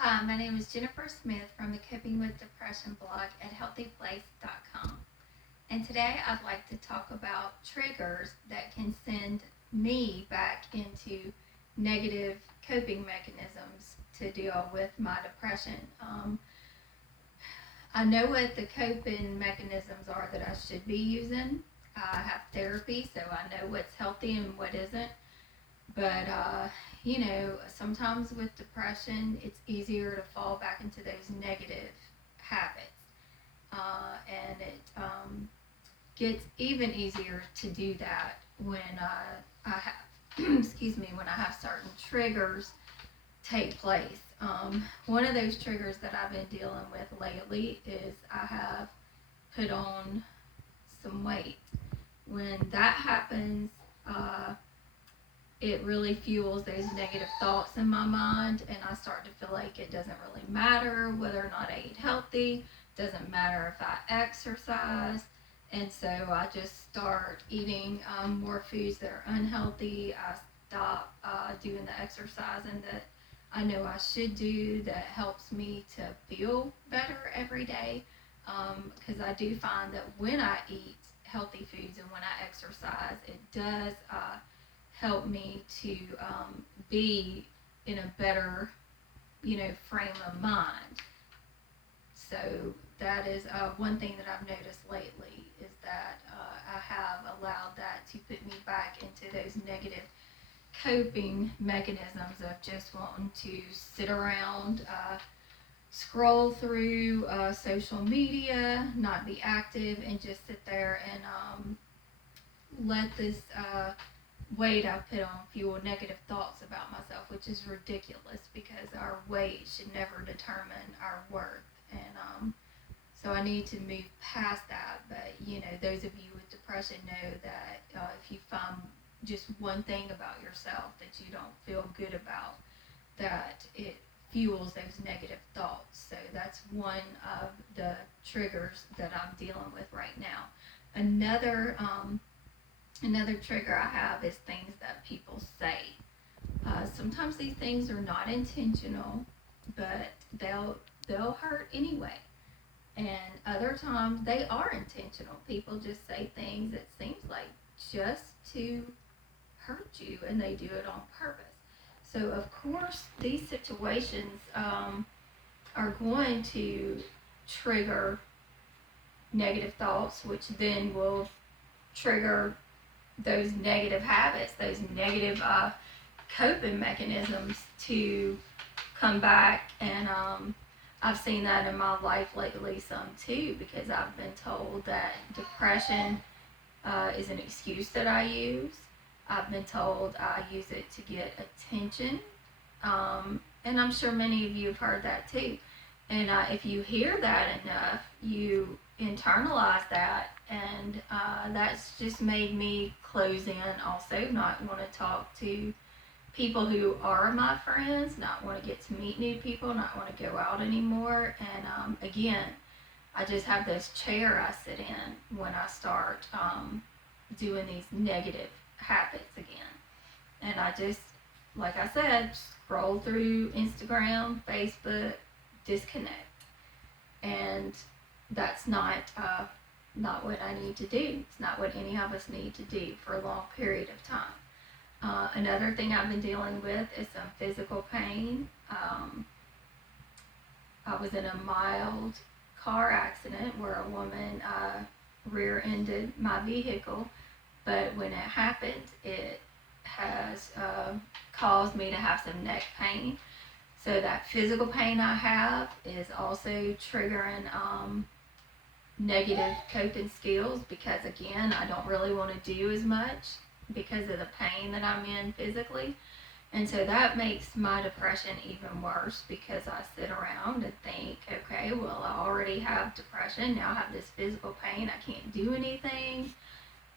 Hi, my name is Jennifer Smith from the Coping with Depression blog at healthyplace.com. And today I'd like to talk about triggers that can send me back into negative coping mechanisms to deal with my depression. I know what the coping mechanisms are that I should be using. I have therapy, so I know what's healthy and what isn't. But, sometimes with depression, it's easier to fall back into those negative habits. And it gets even easier to do that when I have, excuse me, when I have certain triggers take place. One of those triggers that I've been dealing with lately is I have put on some weight. When that happens, it really fuels those negative thoughts in my mind, and I start to feel like it doesn't really matter whether or not I eat healthy, doesn't matter if I exercise. And so I just start eating more foods that are unhealthy. I stop doing the exercising that I know I should do that helps me to feel better every day. Because I do find that when I eat healthy foods and when I exercise, it does help me to be in a better, frame of mind. So that is one thing that I've noticed lately is that I have allowed that to put me back into those negative coping mechanisms of just wanting to sit around, scroll through social media, not be active, and just sit there and let this weight I put on fuel negative thoughts about myself, which is ridiculous because our weight should never determine our worth. And so I need to move past that. But those of you with depression know that if you find just one thing about yourself that you don't feel good about, that it fuels those negative thoughts. So that's one of the triggers that I'm dealing with right now. Another trigger I have is things that people say. Sometimes these things are not intentional, but they'll hurt anyway. And other times they are intentional. People just say things that seems like just to hurt you, and they do it on purpose. So of course these situations are going to trigger negative thoughts, which then will trigger those negative habits, those negative coping mechanisms to come back. And I've seen that in my life lately some too, because I've been told that depression is an excuse that I use. I've been told I use it to get attention. And I'm sure many of you have heard that too. And if you hear that enough, you internalize that, and that's just made me close in also, not want to talk to people who are my friends, not want to get to meet new people, not want to go out anymore. And again, I just have this chair I sit in when I start doing these negative habits again. And I just, like I said, scroll through Instagram, Facebook, disconnect. And that's not what I need to do. It's not what any of us need to do for a long period of time. Another thing I've been dealing with is some physical pain. I was in a mild car accident where a woman rear-ended my vehicle, but when it happened, it has caused me to have some neck pain. So that physical pain I have is also triggering negative coping skills, because again, I don't really want to do as much because of the pain that I'm in physically. And so that makes my depression even worse, because I sit around and think, okay, well, I already have depression. Now I have this physical pain. I can't do anything.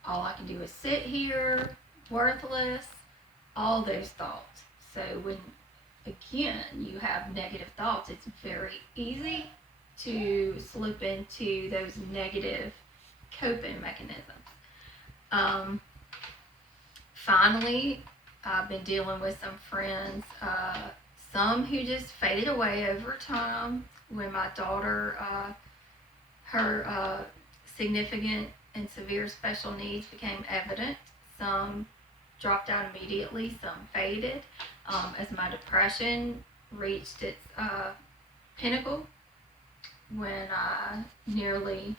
All I can do is sit here, worthless, all those thoughts. So when, again, you have negative thoughts, it's very easy to slip into those negative coping mechanisms. Um, Finally, I've been dealing with some friends some who just faded away over time when my daughter, her significant and severe special needs became evident. Some dropped out immediately, some faded. As my depression reached its pinnacle when I nearly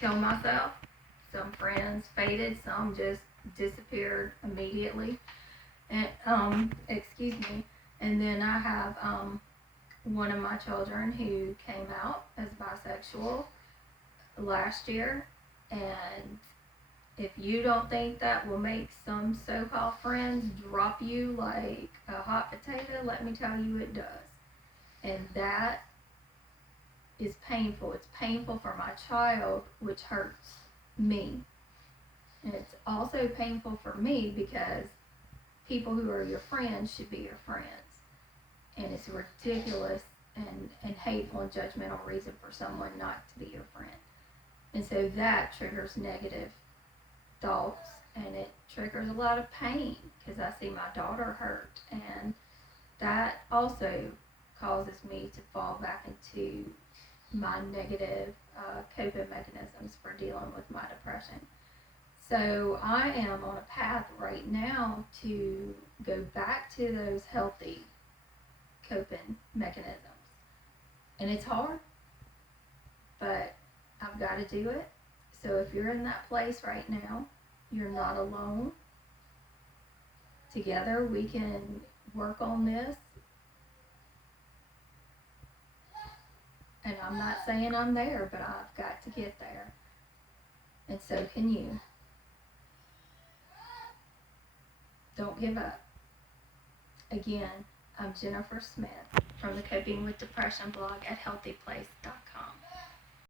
killed myself, some friends faded, some just disappeared immediately. And excuse me. And then I have one of my children who came out as bisexual last year, and if you don't think that will make some so-called friends drop you like a hot potato, let me tell you it does. And that is painful. It's painful for my child, which hurts me. And it's also painful for me because people who are your friends should be your friends. And it's ridiculous and hateful and judgmental reason for someone not to be your friend. And so that triggers negative thoughts, and it triggers a lot of pain because I see my daughter hurt, and that also causes me to fall back into my negative coping mechanisms for dealing with my depression. So I am on a path right now to go back to those healthy coping mechanisms. And it's hard, but I've got to do it. So if you're in that place right now, you're not alone. Together we can work on this. And I'm not saying I'm there, but I've got to get there. And so can you. Don't give up. Again, I'm Jennifer Smith from the Coping with Depression blog at healthyplace.com.